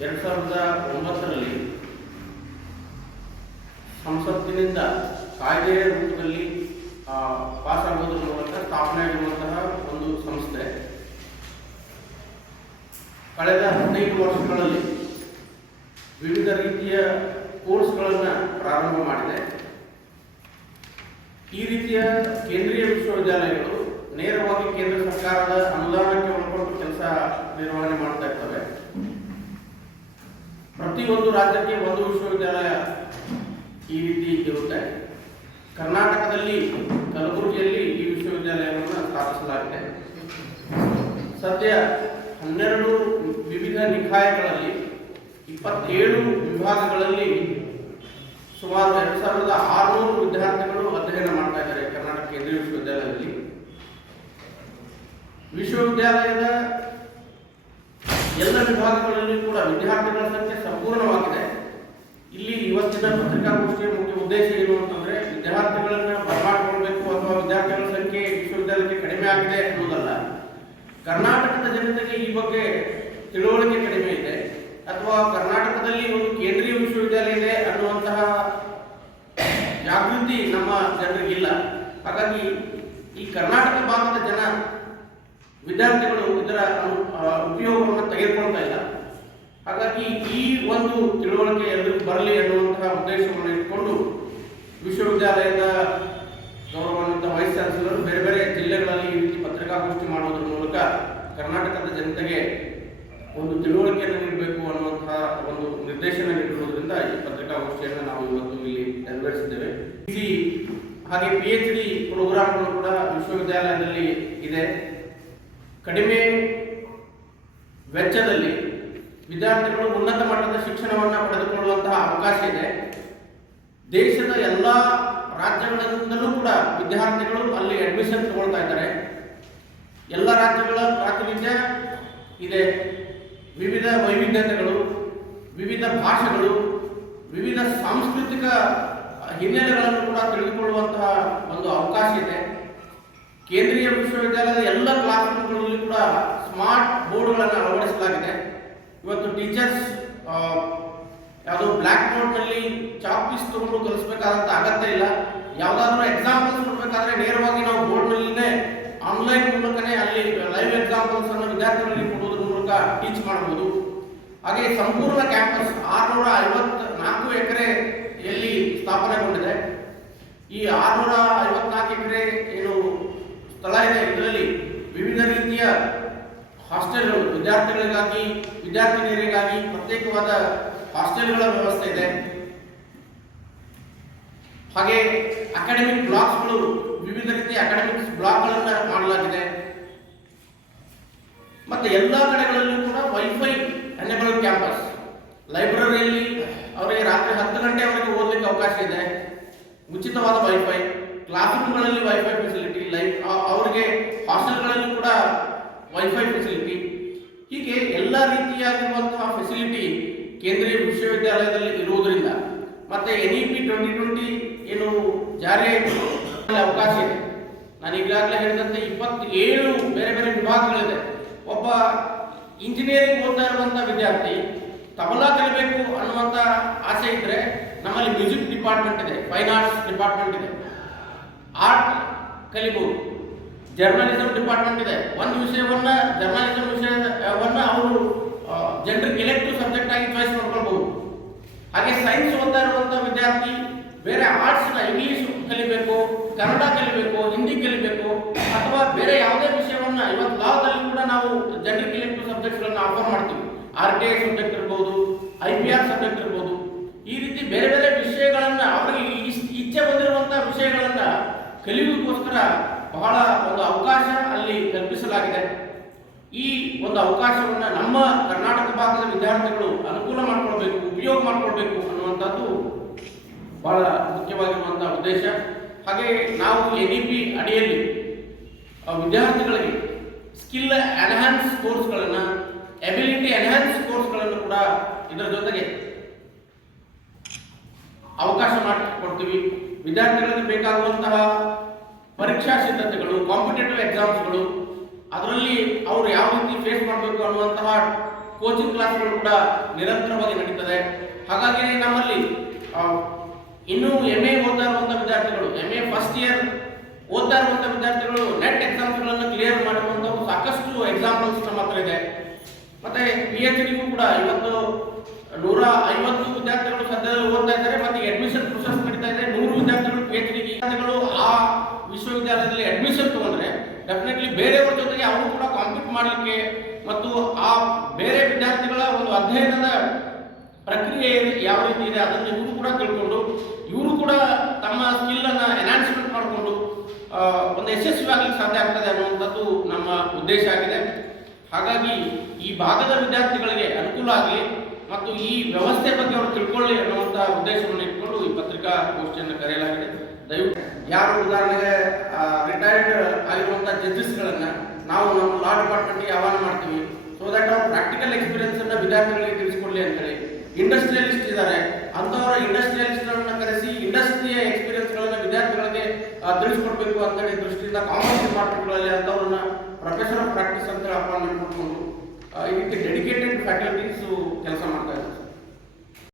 ಎರಡು ಸಾವಿರದ ಒಂಬತ್ತರಲ್ಲಿ ಸಂಸತ್ತಿನಿಂದ ಕಾಯ್ದೆಯ ರೂಪದಲ್ಲಿ ಆ, ಪಾಸ್ ಆಗೋದ್ರ ಮೂಲಕ ಸ್ಥಾಪನೆ ಆಗಿರುವಂತಹ ಒಂದು ಸಂಸ್ಥೆ. ಕಳೆದ ಹದಿನೈದು ವರ್ಷಗಳಲ್ಲಿ ವಿವಿಧ ರೀತಿಯ ಕೋರ್ಸ್ಗಳನ್ನು ಪ್ರಾರಂಭ ಮಾಡಿದೆ. ಈ ರೀತಿಯ ಕೇಂದ್ರೀಯ ವಿಶ್ವವಿದ್ಯಾಲಯಗಳು ನೇರವಾಗಿ ಕೇಂದ್ರ ಸರ್ಕಾರದ ಅನುದಾನಕ್ಕೆ ಒಳಪಟ್ಟು ಕೆಲಸ ನಿರ್ವಹಣೆ ಮಾಡ್ತಾ ಇರ್ತವೆ. ಪ್ರತಿಯೊಂದು ರಾಜ್ಯಕ್ಕೆ ಒಂದು ವಿಶ್ವವಿದ್ಯಾಲಯ ಈ ರೀತಿ ಇರುತ್ತೆ. ಕರ್ನಾಟಕದಲ್ಲಿ ಕಲಬುರಗಿಯಲ್ಲಿ ಈ ವಿಶ್ವವಿದ್ಯಾಲಯವನ್ನು ಸ್ಥಾಪಿಸಲಾಗಿದೆ. ಸದ್ಯ ಹನ್ನೆರಡು ವಿವಿಧ ನಿಕಾಯಗಳಲ್ಲಿ ಇಪ್ಪತ್ತೇಳು ವಿಭಾಗಗಳಲ್ಲಿ ಸುಮಾರು ಎರಡು ಸಾವಿರದ ಆರುನೂರು ವಿದ್ಯಾರ್ಥಿಗಳು ಅಧ್ಯಯನ ಮಾಡ್ತಾ ಇದ್ದಾರೆ ಕರ್ನಾಟಕ ಕೇಂದ್ರೀಯ ವಿಶ್ವವಿದ್ಯಾಲಯದಲ್ಲಿ. ವಿಶ್ವವಿದ್ಯಾಲಯದ ಎಲ್ಲ ವಿಭಾಗಗಳಲ್ಲಿ ಕೂಡ ವಿದ್ಯಾರ್ಥಿಗಳ ಸಂಖ್ಯೆ ಸಂಪೂರ್ಣವಾಗಿದೆ. ಇಲ್ಲಿ ಇವತ್ತಿನ ಪತ್ರಿಕಾಗೋಷ್ಠಿಯ ಮುಖ್ಯ ಉದ್ದೇಶ ಏನು ಅಂತಂದ್ರೆ ವಿದ್ಯಾರ್ಥಿಗಳನ್ನ ಬರಮಾಡಿಕೊಳ್ಬೇಕು ಅಥವಾ ವಿದ್ಯಾರ್ಥಿಗಳ ಸಂಖ್ಯೆ ವಿಶ್ವವಿದ್ಯಾಲಯಕ್ಕೆ ಕಡಿಮೆ ಆಗಿದೆ ಅನ್ನೋದಲ್ಲ. ಕರ್ನಾಟಕದ ಜನತೆಗೆ ಈ ಬಗ್ಗೆ ತಿಳುವಳಿಕೆ ಕಡಿಮೆ ಇದೆ. ಅಥವಾ ಕರ್ನಾಟಕದಲ್ಲಿ ಒಂದು ಕೇಂದ್ರೀಯ ವಿಶ್ವವಿದ್ಯಾಲಯ ಇದೆ ಅನ್ನುವಂತಹ ಜಾಗೃತಿ ನಮ್ಮ ಜನರಿಗಿಲ್ಲ. ಹಾಗಾಗಿ ಈ ಕರ್ನಾಟಕ ಭಾಗದ ಜನ ವಿದ್ಯಾರ್ಥಿಗಳು ಇದರ ಉಪಯೋಗವನ್ನು ತೆಗೆದುಕೊಳ್ತಾ ಇಲ್ಲ. ಹಾಗಾಗಿ ಈ ಒಂದು ತಿಳುವಳಿಕೆ ಎಲ್ಲರಿಗೂ ಬರಲಿ ಅನ್ನುವಂತಹ ಉದ್ದೇಶವನ್ನು ಇಟ್ಕೊಂಡು ವಿಶ್ವವಿದ್ಯಾಲಯದ ಗೌರವಾನ್ವಿತ ವೈಸ್ ಚಾನ್ಸಲರ್ ಬೇರೆ ಬೇರೆ ಜಿಲ್ಲೆಗಳಲ್ಲಿ ಈ ರೀತಿ ಪತ್ರಿಕಾಗೋಷ್ಠಿ ಮಾಡುವುದರ ಮೂಲಕ ಕರ್ನಾಟಕದ ಜನತೆಗೆ ಒಂದು ತಿಳುವಳಿಕೆಯನ್ನು ನೀಡಬೇಕು ಅನ್ನುವಂತಹ ಒಂದು ನಿರ್ದೇಶನ ನೀಡಿರುವುದರಿಂದ ಈ ಪತ್ರಿಕಾಗೋಷ್ಠಿಯನ್ನು ನಾವು ಇವತ್ತು ಇಲ್ಲಿ ನೆರವೇರಿಸಿದ್ದೇವೆ. ಹಾಗೆ ಪಿ ಎಚ್ ಡಿ ಪ್ರೋಗ್ರಾಮ್ಗಳು ಕೂಡ ವಿಶ್ವವಿದ್ಯಾಲಯದಲ್ಲಿ ಇದೆ. ಕಡಿಮೆ ವೆಚ್ಚದಲ್ಲಿ ವಿದ್ಯಾರ್ಥಿಗಳು ಉನ್ನತ ಮಟ್ಟದ ಶಿಕ್ಷಣವನ್ನು ಪಡೆದುಕೊಳ್ಳುವಂತಹ ಅವಕಾಶ ಇದೆ. ದೇಶದ ಎಲ್ಲ ರಾಜ್ಯಗಳಿಂದಲೂ ಕೂಡ ವಿದ್ಯಾರ್ಥಿಗಳು ಅಲ್ಲಿ ಅಡ್ಮಿಷನ್ ತಗೊಳ್ತಾ ಇದ್ದಾರೆ. ಎಲ್ಲ ರಾಜ್ಯಗಳ ಪ್ರಾತಿನಿಧ್ಯ ಇದೆ. ವಿವಿಧ ವೈವಿಧ್ಯತೆಗಳು, ವಿವಿಧ ಭಾಷೆಗಳು, ವಿವಿಧ ಸಾಂಸ್ಕೃತಿಕ ಹಿನ್ನೆಲೆಗಳನ್ನು ಕೂಡ ತಿಳಿದುಕೊಳ್ಳುವಂತಹ ಒಂದು ಅವಕಾಶ ಇದೆ ಕೇಂದ್ರೀಯ ವಿಶ್ವವಿದ್ಯಾಲಯದ ಎಲ್ಲ ಕ್ಲಾಸ್ ರೂಮ್ಗಳಲ್ಲಿ ಕೂಡ ಸ್ಮಾರ್ಟ್ ಬೋರ್ಡ್ಗಳನ್ನು ಅಳವಡಿಸಲಾಗಿದೆ. ಇವತ್ತು ಟೀಚರ್ಸ್ ಯಾವುದೋ ಬ್ಲ್ಯಾಕ್ ಬೋರ್ಡ್ನಲ್ಲಿ ಪೀಸ್ ತಗೊಂಡು ಕಲಿಸಬೇಕಾದಂತ ಅಗತ್ಯ ಇಲ್ಲ. ಯಾವುದಾದ್ರೂ ಎಕ್ಸಾಂಪಲ್ಸ್ ಕೊಡಬೇಕಾದ್ರೆ ನೇರವಾಗಿ ನಾವು ಬೋರ್ಡ್ನಲ್ಲಿನೇ ಆನ್ಲೈನ್ ಮೂಲಕನೇ ಅಲ್ಲಿ ಲೈವ್ ಎಕ್ಸಾಂಪಲ್ಸ್ ಅನ್ನು ವಿದ್ಯಾರ್ಥಿಗಳಿಗೆ ಕೊಡುವುದರ ಮೂಲಕ ಟೀಚ್ ಮಾಡಬಹುದು. ಹಾಗೆ ಸಂಪೂರ್ಣ ಕ್ಯಾಂಪಸ್ ಆರುನೂರ ಐವತ್ ನಾಲ್ಕು ಎಕರೆಯಲ್ಲಿ ಸ್ಥಾಪನೆಗೊಂಡಿದೆ. ಈ ಆರುನೂರ ಐವತ್ನಾಲ್ಕು ಎಕರೆ ಏನು ಸ್ಥಳ ಇದೆ ಇದರಲ್ಲಿ ವಿವಿಧ ರೀತಿಯ ಹಾಸ್ಟೆಲ್ಗಳು, ವಿದ್ಯಾರ್ಥಿಗಳಿಗಾಗಿ, ವಿದ್ಯಾರ್ಥಿನಿಯರಿಗಾಗಿ ಪ್ರತ್ಯೇಕವಾದ ಹಾಸ್ಟೆಲ್ಗಳ ವ್ಯವಸ್ಥೆ ಇದೆ. ಹಾಗೆ ಅಕಾಡೆಮಿಕ್ ಬ್ಲಾಕ್ಸ್ಗಳು ವಿವಿಧ ರೀತಿಯ ಅಕಾಡೆಮಿಕ್ ಬ್ಲಾಕ್ಗಳನ್ನು ಮಾಡಲಾಗಿದೆ. ಮತ್ತೆ ಎಲ್ಲ ಕಡೆಗಳಲ್ಲೂ ಕೂಡ ವೈಫೈ ಎನೇಬಲ್ ಕ್ಯಾಂಪಸ್ ಲೈಬ್ರರಿಯಲ್ಲಿ ಅವರಿಗೆ ರಾತ್ರಿ ಹತ್ತು ಗಂಟೆವರೆಗೆ ಓದಲಿಕ್ಕೆ ಅವಕಾಶ ಇದೆ. ಉಚಿತವಾದ ವೈಫೈ ಕ್ಲಾಸ್ ರೂಮ್ಗಳಲ್ಲಿ ವೈಫೈ ಫೆಸಿಲಿಟಿ ಲೈಫ್ ಅವರಿಗೆ ಹಾಸ್ಟೆಲ್ಗಳಲ್ಲಿ ಕೂಡ ವೈಫೈ ಫೆಸಿಲಿಟಿ ಹೀಗೆ ಎಲ್ಲ ರೀತಿಯಾಗಿರುವಂತಹ ಫೆಸಿಲಿಟಿ ಕೇಂದ್ರೀಯ ವಿಶ್ವವಿದ್ಯಾಲಯದಲ್ಲಿ ಇರುವುದರಿಂದ, ಮತ್ತೆ N E P twenty twenty ಏನು ಜಾರಿ ಅವಕಾಶ ಇದೆ. ನಾನು ಈಗಾಗಲೇ ಹೇಳಿದಂತೆ ಇಪ್ಪತ್ತೇಳು ಬೇರೆ ಬೇರೆ ವಿಭಾಗಗಳಿದೆ. ಒಬ್ಬ ಇಂಜಿನಿಯರಿಂಗ್ ಓದ್ತಾ ಇರುವಂಥ ವಿದ್ಯಾರ್ಥಿ ತಬಲಾ ಕಲಿಬೇಕು ಅನ್ನುವಂಥ ಆಸೆ ಇದ್ದರೆ ನಮ್ಮಲ್ಲಿ ಮ್ಯೂಸಿಕ್ ಡಿಪಾರ್ಟ್ಮೆಂಟ್ ಇದೆ ಫೈನ್ ಆರ್ಟ್ಸ್ ಡಿಪಾರ್ಟ್ಮೆಂಟ್ ಇದೆ. ಆರ್ಟ್ ಕಲಿಬಹುದು ಜರ್ನಲಿಸಂ ಡಿಪಾರ್ಟ್ಮೆಂಟ್ ಇದೆ. ಒಂದು ವಿಷಯವನ್ನ, ಜರ್ನಲಿಸಂ ವಿಷಯವನ್ನ ಅವರು ಜನರಿಗೆ ಎಲೆಕ್ಟಿವ್ ಸಬ್ಜೆಕ್ಟ್ ಆಗಿ ಚಾಯ್ಸ್ ಮಾಡ್ಕೊಳ್ಬಹುದು ಹಾಗೆ ಸೈನ್ಸ್ ಓದ್ತಾ ವಿದ್ಯಾರ್ಥಿ ಬೇರೆ ಆರ್ಟ್ಸ್ನ ಇಂಗ್ಲಿಷ್ ಕಲಿಬೇಕು, ಕನ್ನಡ ಕಲಿಬೇಕು ಹಿಂದಿ ಕಲಿಬೇಕು, ಅಥವಾ ಬೇರೆ ಯಾವುದೇ ವಿಷಯವನ್ನ, ಇವತ್ತು ಲಾದಲ್ಲಿ ಕೂಡ ನಾವು ಜನರಿಗೆ ಎಲೆಕ್ಟಿವ್ ಸಬ್ಜೆಕ್ಟ್ಗಳನ್ನು ಆಫರ್ ಮಾಡ್ತೀವಿ. ಆರ್ ಟಿ ಐ ಸಬ್ಜೆಕ್ಟ್ ಇರ್ಬೋದು ಐ ಪಿ ಆರ್ ಸಬ್ಜೆಕ್ಟ್ ಇರ್ಬೋದು. ಈ ರೀತಿ ಬೇರೆ ಬೇರೆ ವಿಷಯಗಳನ್ನ ಅವರಿಗೆ ಇಸ್- ಇಚ್ಛೆ ಬಂದಿರುವಂತಹ ವಿಷಯಗಳನ್ನ ಬಹಳ ಒಂದು ಅವಕಾಶ ಅಲ್ಲಿ ಕಲ್ಪಿಸಲಾಗಿದೆ. ಈ ಒಂದು ಅವಕಾಶವನ್ನು ನಮ್ಮ ಕರ್ನಾಟಕ ಭಾಗದ ವಿದ್ಯಾರ್ಥಿಗಳು ಅನುಕೂಲ ಮಾಡಿಕೊಳ್ಬೇಕು, ಉಪಯೋಗ ಮಾಡಿಕೊಳ್ಬೇಕು ಅನ್ನುವಂಥದ್ದು ಬಹಳ ಮುಖ್ಯವಾಗಿರುವಂತಹ ಉದ್ದೇಶ. ಹಾಗೆ ನಾವು ಎನ್ ಪಿ ಅಡಿಯಲ್ಲಿ ವಿದ್ಯಾರ್ಥಿಗಳಿಗೆ ಸ್ಕಿಲ್ ಎನ್ಹಾನ್ಸ್ ಕೋರ್ಸ್ಗಳನ್ನು ಎಬಿಲಿಟಿ ಎನ್ಹಾನ್ಸ್ ಕೋರ್ಸ್ಗಳನ್ನು ಕೂಡ ಇದರ ಜೊತೆಗೆ ಅವಕಾಶ ಮಾಡಿಕೊಡ್ತೀವಿ. ವಿದ್ಯಾರ್ಥಿಗಳಿಗೆ ಬೇಕಾಗುವಂತಹ ಪರೀಕ್ಷಾ ಸಿದ್ಧತೆಗಳು ಕಾಂಪಿಟೇಟಿವ್ ಎಕ್ಸಾಮ್ಸ್ಗಳು ಅದರಲ್ಲಿ ಅವರು ಯಾವ ರೀತಿ ಫೇಸ್ ಮಾಡಬೇಕು ಅನ್ನುವಂತಹ ಕೋಚಿಂಗ್ ಕ್ಲಾಸ್ಗಳು ಕೂಡ ನಿರಂತರವಾಗಿ ನಡೀತದೆ. ಹಾಗಾಗಿ ನಮ್ಮಲ್ಲಿ ಇನ್ನೂ ಇನ್ನು ಎಂ ಓದ್ತಾ ಇರುವಂಥ ವಿದ್ಯಾರ್ಥಿಗಳು ಎಂ ಎ ಫಸ್ಟ್ ಇಯರ್ ಓದ್ತಾ ಇರುವಂಥ ವಿದ್ಯಾರ್ಥಿಗಳು ನೆಟ್ ಎಕ್ಸಾಮ್ಸ್ಗಳನ್ನು ಕ್ಲಿಯರ್ ಮಾಡಿರುವಂಥವು ಸಾಕಷ್ಟು ಎಕ್ಸಾಂಪಲ್ಸ್ ನಮ್ಮ ಹತ್ರ ಇದೆ. ಮತ್ತೆ ಪಿ ಎಚ್ ಡಿಗೂ ಕೂಡ ಇವತ್ತು ನೂರ ಐವತ್ತು ವಿದ್ಯಾರ್ಥಿಗಳು ಸದ್ಯದಲ್ಲಿ ಓದ್ತಾ ಇದ್ದಾರೆ ಮತ್ತೆ ಅಡ್ಮಿಷನ್ ಪ್ರೊಸೆಸ್ ನಡೀತಾ ಇದೆ ನೂರು ವಿದ್ಯಾರ್ಥಿಗಳು ಪಿ ಎಚ್ ಡಿ ವಿದ್ಯಾರ್ಥಿಗಳು ಆ ವಿಶ್ವವಿದ್ಯಾಲಯದಲ್ಲಿ ಅಡ್ಮಿಷನ್ ತಗೊಂಡ್ರೆ ಡೆಫಿನೆಟ್ಲಿ ಬೇರೆಯವ್ರ ಜೊತೆಗೆ ಅವರು ಕೂಡ ಕಾಂಪೀಟ್ ಮಾಡಲಿಕ್ಕೆ ಮತ್ತು ಆ ಬೇರೆ ವಿದ್ಯಾರ್ಥಿಗಳ ಒಂದು ಅಧ್ಯಯನದ ಪ್ರಕ್ರಿಯೆ ಯಾವ ರೀತಿ ಇದೆ ಅದನ್ನು ಇವರು ಕೂಡ ತಿಳ್ಕೊಂಡು, ಇವರು ಕೂಡ ತಮ್ಮ ಸ್ಕಿಲ್ ಅನ್ನ ಎನ್ಹಾನ್ಸ್ಮೆಂಟ್ ಮಾಡಿಕೊಂಡು ಒಂದು ಯಶಸ್ವಿ ಆಗ್ಲಿಕ್ಕೆ ಸಾಧ್ಯ ಆಗ್ತದೆ ಅನ್ನುವಂಥದ್ದು ನಮ್ಮ ಉದ್ದೇಶ ಆಗಿದೆ. ಹಾಗಾಗಿ ಈ ಭಾಗದ ವಿದ್ಯಾರ್ಥಿಗಳಿಗೆ ಅನುಕೂಲ ಆಗಲಿ ಮತ್ತು ಈ ವ್ಯವಸ್ಥೆ ಬಗ್ಗೆ ಅವರು ತಿಳ್ಕೊಳ್ಳಿ ಅನ್ನುವಂಥ ಉದ್ದೇಶವನ್ನು ಇಟ್ಕೊಂಡು ಈ ಪತ್ರಿಕಾ ಗೋಷ್ಠಿಯನ್ನು ಕರೆಯಲಾಗಿದೆ. ದಯವಿಟ್ಟು ಯಾರು ಉದಾಹರಣೆಗೆ ರಿಟೈರ್ಡ್ ಆಗಿರುವಂಥ ಜಡ್ಜಸ್ಗಳನ್ನ ನಾವು ನಮ್ಮ ಲಾ ಡಿಪಾರ್ಟ್ಮೆಂಟ್ಗೆ ಆಹ್ವಾನ ಮಾಡ್ತೀವಿ. ಸೊ ದಟ್ ಅವ್ರ ಪ್ರಾಕ್ಟಿಕಲ್ ಎಕ್ಸ್ಪೀರಿಯನ್ಸ್ ಅನ್ನ ವಿದ್ಯಾರ್ಥಿಗಳಿಗೆ ತಿಳಿಸ್ಕೊಡ್ಲಿ ಅಂತೇಳಿ. ಇಂಡಸ್ಟ್ರಿಯಲಿಸ್ಟ್ ಇದ್ದಾರೆ ಅಂತವರ ಇಂಡಸ್ಟ್ರಿಯಲಿಸ್ಟ್ಗಳನ್ನ ಕರೆಸಿ ಇಂಡಸ್ಟ್ರಿಯ ಎಕ್ಸ್ಪೀರಿಯನ್ಸ್ಗಳನ್ನು ವಿದ್ಯಾರ್ಥಿಗಳಿಗೆ ತಿಳಿಸ್ಕೊಡ್ಬೇಕು ಅಂತೇಳಿ ದೃಷ್ಟಿಯಿಂದ ಕಾಮರ್ಸ್ ಡಿಪಾರ್ಟ್ಮೆಂಟ್ಗಳಲ್ಲಿ ಅಂತವ್ರನ್ನ ಪ್ರೊಫೆಸರ್ ಆಫ್ ಪ್ರಾಕ್ಟೀಸ್ ಅಂತೇಳಿ ಅಪಾಯಿಂಟ್ಮೆಂಟ್ ಕೊಟ್ಕೊಂಡು ಇದಕ್ಕೆ ಡೆಡಿಕೇಟೆಡ್ ಫ್ಯಾಕಲ್ಟೀಸು ಕೆಲಸ ಮಾಡ್ತಾ ಇದ್ದಾರೆ.